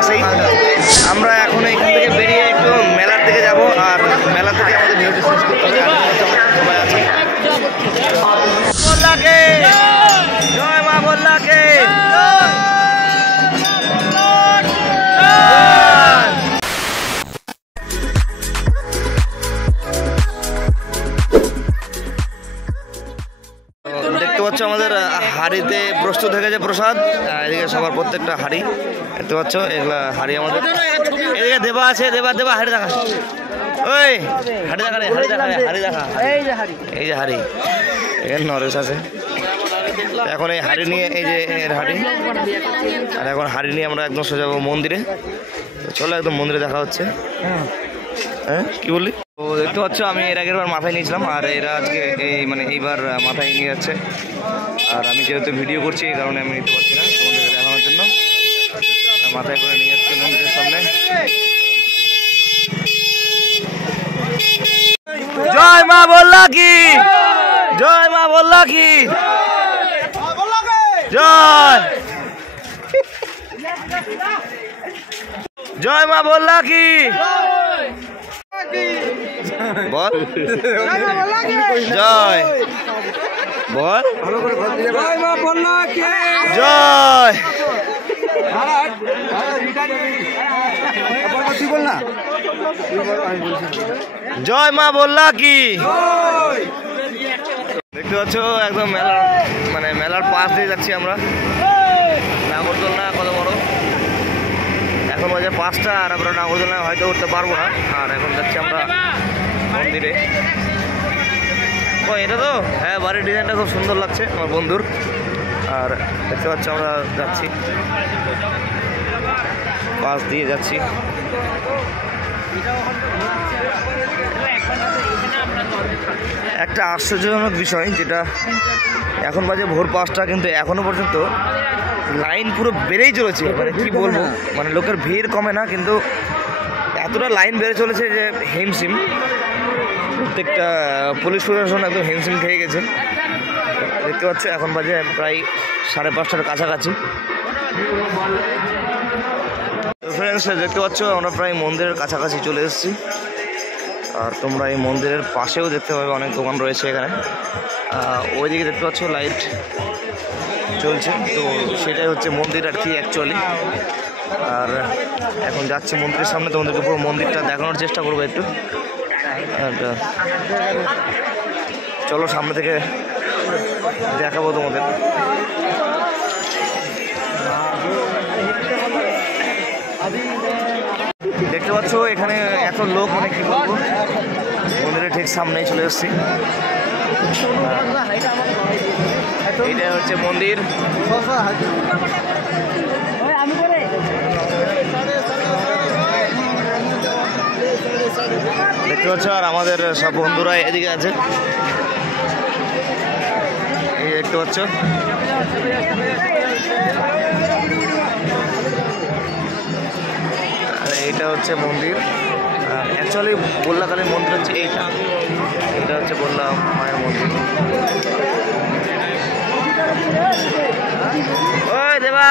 পাশেই। আমরা এখন এখান থেকে বেরিয়ে একটু মেলার দিকে যাব, আর মেলা থেকে আমাদের ভিডিওটি শেষ করতে হবে। সবাই আছে। জয় মা বল্লাকে। দেখতে পাচ্ছ আমাদের হাড়িতে প্রস্তুত হয়ে গেছে প্রসাদ। এদিকে সবার প্রত্যেকটা হাড়ি দেখতে পাচ্ছ, এগুলা হাড়ি আমাদের। এদিকে দেবা আছে, দেবা দেবা হাড়ি দেখা, ওই হাড়ি দেখা, হাড়ি দেখা, হাড়ি দেখা, এই যে হাড়ি, এখানে নরেশ আছে। এখন এই হাড়ি নিয়ে, এই যে এর হাড়ি, আর এখন হাড়ি নিয়ে আমরা একদম সোজা যাবো মন্দিরে। চলো একদম মন্দিরে দেখা হচ্ছে। হ্যাঁ কি বললি? তো দেখতে পাচ্ছ আমি এর আগের বার মাথায় নিয়েছিলাম, আর এরা আজকে এইবার মাথায় নিয়ে যাচ্ছে। আর আমি যেহেতু ভিডিও করছি এই কারণে আমি নিতে পারছি না তোমাদেরকে দেখানোর জন্য। মাথায় করে নিয়ে যাচ্ছে মন্দিরের সামনে। জয় মা বল্লা কি, জয় মা বল্লা কি, জয় জয় মা বল্লা কি, বল জয়, বল জয় মা বল্লা কি, জয় জয় মা বল্লা কি। দেখতে পাচ্ছ একদম মেলার মেলার পাশ দিয়ে যাচ্ছি আমরা। নাগরদোলনা কত বড়, এখন বাজে 5টা, আর আমরা নাগরদোলনা হয়তো উঠতে পারবো না। আর এখন যাচ্ছি আমরা মন্দিরে। ও এটা তো, হ্যাঁ বাড়ির ডিজাইনটা খুব সুন্দর লাগছে আমার বন্ধুর। আর দেখতে পাচ্ছ আমরা যাচ্ছি, পাশ দিয়ে যাচ্ছি। একটা আশ্চর্যজনক বিষয়, যেটা এখন বাজে ভোর 5টা, কিন্তু এখনো পর্যন্ত লাইন পুরো বেড়েই চলেছে। কি বলবো, লোকের ভিড় কমে না, কিন্তু এতটা লাইন বেড়ে চলেছে যে হিমশিম। প্রত্যেকটা পুলিশ প্রশাসন একদম হিমশিম খেয়ে গেছে। দেখতে পাচ্ছ এখন বাজে প্রায় 5:30টার কাছাকাছি। ফ্রেন্ডস দেখতে পাচ্ছ আমরা প্রায় মন্দিরের কাছাকাছি চলে এসেছি। আর তোমরা এই মন্দিরের পাশেও দেখতে পাবে অনেক দোকান রয়েছে এখানে। ওইদিকে দেখতে পাচ্ছ লাইট চলছে, তো সেটাই হচ্ছে মন্দির আর কি অ্যাকচুয়ালি। আর এখন যাচ্ছি মন্দিরের সামনে, তোমাদেরকে পুরো মন্দিরটা দেখানোর চেষ্টা করবো একটু। চলো সামনে থেকে দেখাবো তোমাদের। দেখতে পাচ্ছ এখানে এত লোক, কি বলবো, মন্দিরের ঠিক সামনেই চলে এসেছি। এটা হচ্ছে মন্দির। দেখতে পাচ্ছ আর আমাদের সব বন্ধুরা এদিকে আছে, এই দেখতে পাচ্ছ। এইটা হচ্ছে মন্দির। অ্যাকচুয়ালি বল্লাকালীর মন্দির হচ্ছে এটা হচ্ছে বল্লা মায়ের মন্দির। ওই দেবা,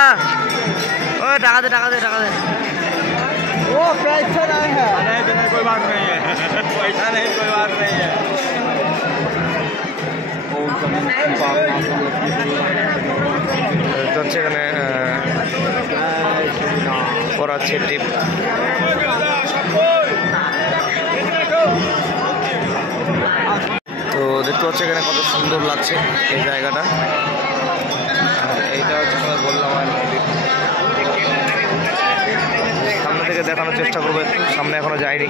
ওই টাকা দে, টাকা দে, টাকা দে। ও पैसा नहीं है, नहीं कोई बात नहीं है, पैसा नहीं कोई बात नहीं है। হচ্ছে এখানে পড়াচ্ছে টিপ। তো দেখতে পাচ্ছি এখানে কত সুন্দর লাগছে এই জায়গাটা। এইটা হচ্ছে বললাম আমার মন্দির। সামনে থেকে দেখানোর চেষ্টা করবো একটু, সামনে এখনো যাইনি,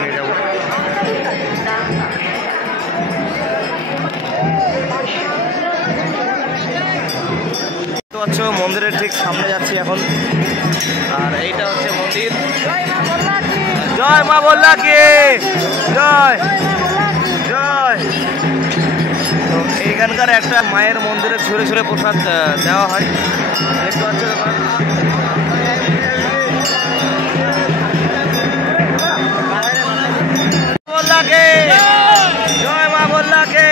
নিয়ে যাবো। দেখতে পাচ্ছ মন্দিরের ঠিক সামনে যাচ্ছি এখন। আর এইটা হচ্ছে মন্দির। জয় মা বল্লা কি, জয় জয়। তো এইখানকার একটা মায়ের মন্দিরে ছুঁড়ে ছুঁড়ে প্রসাদ দেওয়া হয়, দেখতে পাচ্ছ বল্লাকে, জয় মা বল্লাকে।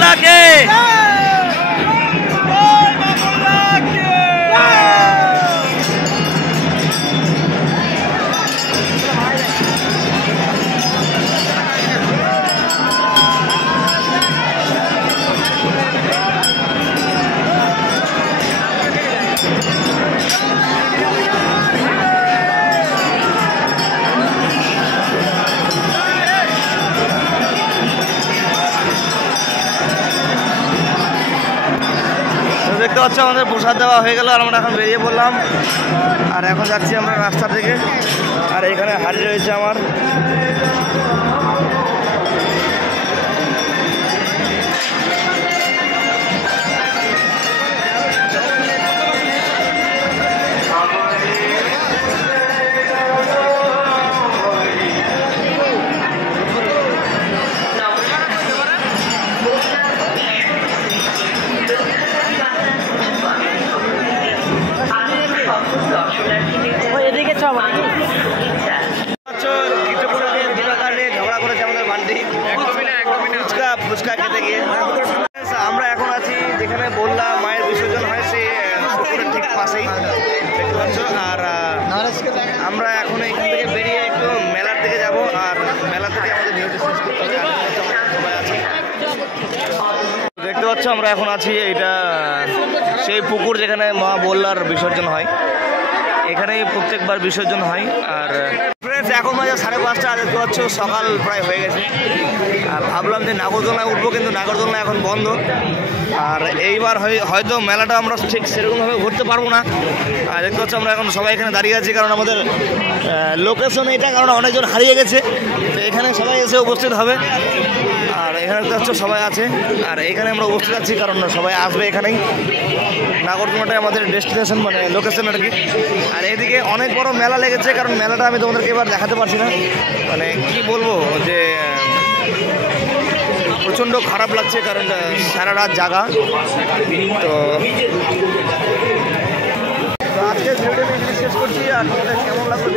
মাগল্লাকে। দেখতে পাচ্ছ আমাদের প্রসাদ দেওয়া হয়ে গেল আর আমরা এখন বেরিয়ে পড়লাম। আর এখন যাচ্ছি আমরা রাস্তা থেকে। আর এখানে হাড়ি রয়েছে আমার। ফুচকা খেতে গিয়ে আমরা এখন আছি যেখানে বললাম মায়ের বিসর্জন হয় সেই পুকুরের ঠিক পাশেই দেখতে পাচ্ছ। আর আমরা এখন এখান থেকে বেরিয়ে একটু মেলার দিকে যাব। আর মেলা থেকে আমাদের ভিডিওটি শেষ করতে হবে। সবাই আছে দেখতে পাচ্ছ আমরা এখন আছি এইটা সেই পুকুর যেখানে মা বললার বিসর্জন হয়। এখানেই প্রত্যেকবার বিসর্জন হয়। আর এখন বাজে 5:30 দেখতে পাচ্ছ সকাল প্রায় হয়ে গেছে। আর ভাবলাম যে নাগরদোলনায় উঠবো কিন্তু নাগরদোলনা এখন বন্ধ। আর এইবার হয়তো মেলাটা আমরা ঠিক সেরকমভাবে ঘুরতে পারবো না। আর দেখতে পাচ্ছ আমরা এখন সবাই এখানে দাঁড়িয়ে আছি কারণ আমাদের লোকেশন এটা, কারণ অনেকজন হারিয়ে গেছে তো এখানে সবাই এসে উপস্থিত হবে। আর এখানে দেখতে পাচ্ছ সবাই আছে। আর এখানে আমরা উপস্থিত আছি কারণ সবাই আসবে এখানেই। নাগরদোলনাটাই আমাদের ডেস্টিনেশন মানে লোকেশন আর কি। আর এদিকে অনেক বড় মেলা লেগেছে কারণ মেলাটা আমি তোমাদেরকে এবার দেখাতে পারছি না। মানে কি বলবো যে প্রচণ্ড খারাপ লাগছে কারণ সারা রাত জাগা। তো আজকে ভিডিওটা শেষ করছি। আর তোমাদের কেমন লাগলো